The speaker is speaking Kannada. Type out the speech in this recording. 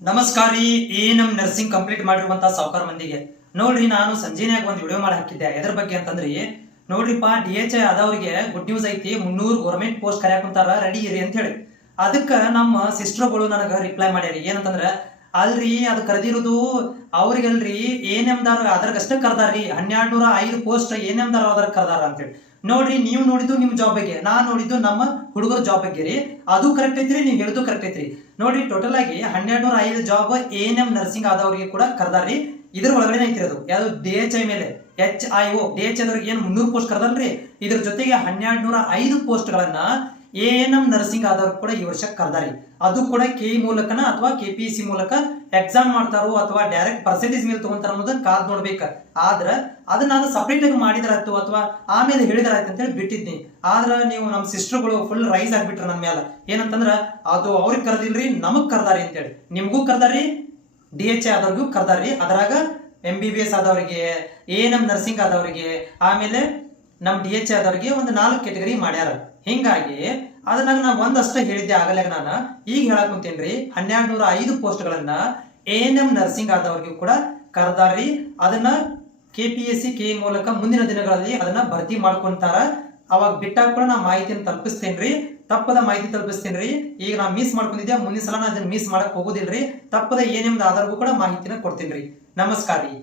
ನಮಸ್ಕಾರ ರೀ. ನಮ್ ನರ್ಸಿಂಗ್ ಕಂಪ್ಲೀಟ್ ಮಾಡಿರುವಂತ ಸಾವುಕಾರ ಮಂದಿಗೆ ನೋಡ್ರಿ, ನಾನು ಸಂಜೆನಾಗ ಒಂದು ವಿಡಿಯೋ ಮಾಡಿ ಹಾಕಿದ್ದೆ. ಎದ್ರ ಬಗ್ಗೆ ಅಂತಂದ್ರಿ, ನೋಡ್ರಿಪ್ಪ DHI ಆದವ್ರಿಗೆ ಗುಡ್ ನ್ಯೂಸ್ ಐತಿ. 300 ಗೌರ್ಮೆಂಟ್ ಪೋಸ್ಟ್ ಕರ್ಯಾಕ್ ಕುಂತಾರ, ರೆಡಿ ಇರಿ ಅಂತ ಹೇಳಿ. ಅದಕ್ಕ ನಮ್ಮ ಸಿಸ್ಟರ್ಗಳು ನನಗ ರಿಪ್ಲೈ ಮಾಡ್ಯಾರಿ. ಏನಂತಂದ್ರ, ಅಲ್ರಿ ಅದು ಕರೆದಿರೋದು ಅವ್ರಿಗಲ್ರಿ ANMದಾರ ಅದ್ರಗಷ್ಟ ಕರ್ದಾರ್ರಿ. 1205 ಪೋಸ್ಟ್ ANMದಾರ ಅದ್ರ ಕರ್ದಾರ ಅಂತೇಳಿ. ನೋಡ್ರಿ, ನೀವು ನೋಡಿದ್ದು ನಿಮ್ ಜಾಬ್ ಬಗ್ಗೆ, ನಾನ್ ನೋಡಿದ್ದು ನಮ್ಮ ಹುಡುಗರ ಜಾಬ್ ಬಗ್ಗೆ ರೀ. ಅದು ಕರೆಕ್ಟ್ ಐತ್ರಿ, ನೀವ್ ಹೇಳಿದ್ದು ಕರೆಕ್ಟ್ ಐತ್ರಿ. ನೋಡ್ರಿ, ಟೋಟಲ್ ಆಗಿ 1205 ಜಾಬ್ ANM ನರ್ಸಿಂಗ್ ಆದವ್ರಿಗೆ ಕೂಡ ಕರ್ದಾರ್ರಿ. ಇದ್ರ ಒಳಗಡೆ ಐತಿರೋದು ಯಾವ್ದು DHI ಮೇಲೆ HIO DHI ಆದವ್ರಿಗೆ ಏನ್ 300 ಪೋಸ್ಟ್ ಕರ್ದಲ್ರಿ. ಇದ್ರ ಜೊತೆಗೆ 1205 ಪೋಸ್ಟ್ ಗಳನ್ನ ANM ನರ್ಸಿಂಗ್ ಆದವ್ರು ಕೂಡ ಈ ವರ್ಷ ಕರ್ದಾರಿ. ಅದು ಕೂಡ KE ಮೂಲಕನ ಅಥವಾ KPSC ಮೂಲಕ ಎಕ್ಸಾಮ್ ಮಾಡ್ತಾರೋ ಅಥವಾ ಡೈರೆಕ್ಟ್ ಪರ್ಸೆಂಟೇಜ್ ಮೇಲೆ ತಗೊಂತಾರ ಅನ್ನೋದನ್ನ ಕಾದ್ ನೋಡ್ಬೇಕ. ಆದ್ರ ಅದನ್ನ ನಾನು ಸಪರೇಟ್ ಆಗಿ ಮಾಡಿದ್ರಾಯ್ತು ಅಥವಾ ಆಮೇಲೆ ಹೇಳಿದ್ರಾಯ್ತು ಅಂತ ಹೇಳಿ ಬಿಟ್ಟಿದ್ನಿ. ಆದ್ರ ನೀವು ನಮ್ಮ ಸಿಸ್ಟರ್ಗಳು ಫುಲ್ ರೈಸ್ ಆಗ್ಬಿಟ್ರ ನನ್ನ ಮೇಲೆ. ಏನಂತಂದ್ರ, ಅದು ಅವ್ರಿಗೆ ಕರ್ದಿಲ್ರಿ, ನಮಗ್ ಕರ್ದಾರಿ ಅಂತೇಳಿ. ನಿಮ್ಗೂ ಕರ್ದಾರಿ, DHI ಆದವ್ರಿಗೂ ಕರ್ದಾರಿ. ಅದ್ರಾಗ MBBS ಆದವ್ರಿಗೆ, ANM ನರ್ಸಿಂಗ್ ಆದವ್ರಿಗೆ, ಆಮೇಲೆ ನಮ್ DHI ಆದವ್ರಿಗೆ ಒಂದು 4 ಕೆಟಗರಿ ಮಾಡ್ಯಾರ. ಹಿಂಗಾಗಿ ಅದನ್ನ ನಾನು ಒಂದಷ್ಟ ಹೇಳಿದ್ದೆ ಆಗಲೇ. ನಾನು ಈಗ ಹೇಳಕ್ ಕುಂತೇನ್ರಿ, 1205 ಪೋಸ್ಟ್ ಗಳನ್ನ ANM ನರ್ಸಿಂಗ್ ಆದವ್ರಿಗೆ ಕೂಡ ಕರ್ದಾರಿ. ಅದನ್ನ KPSC KE ಮೂಲಕ ಮುಂದಿನ ದಿನಗಳಲ್ಲಿ ಅದನ್ನ ಭರ್ತಿ ಮಾಡ್ಕೊಂತಾರ. ಅವಾಗ ಬಿಟ್ಟಾಗ ಕೂಡ ನಾ ಮಾಹಿತಿನ ತಲುಪಿಸ್ತೇನ್ರಿ, ತಪ್ಪದ ಮಾಹಿತಿ ತಲುಪಿಸ್ತೇನ್ರಿ. ಈಗ ನಾ ಮಿಸ್ ಮಾಡ್ಕೊಂಡಿದ್ದೆ, ಮುಂದಿನ ಸಲ ನಾ ಅದನ್ನ ಮಿಸ್ ಮಾಡಕ್ ಹೋಗೋದಿಲ್ರಿ. ತಪ್ಪದ ANM ಆಧಾರ್ಗೂ ಕೂಡ ಮಾಹಿತಿನ ಕೊಡ್ತೇನ್ರಿ. ನಮಸ್ಕಾರ ರೀ.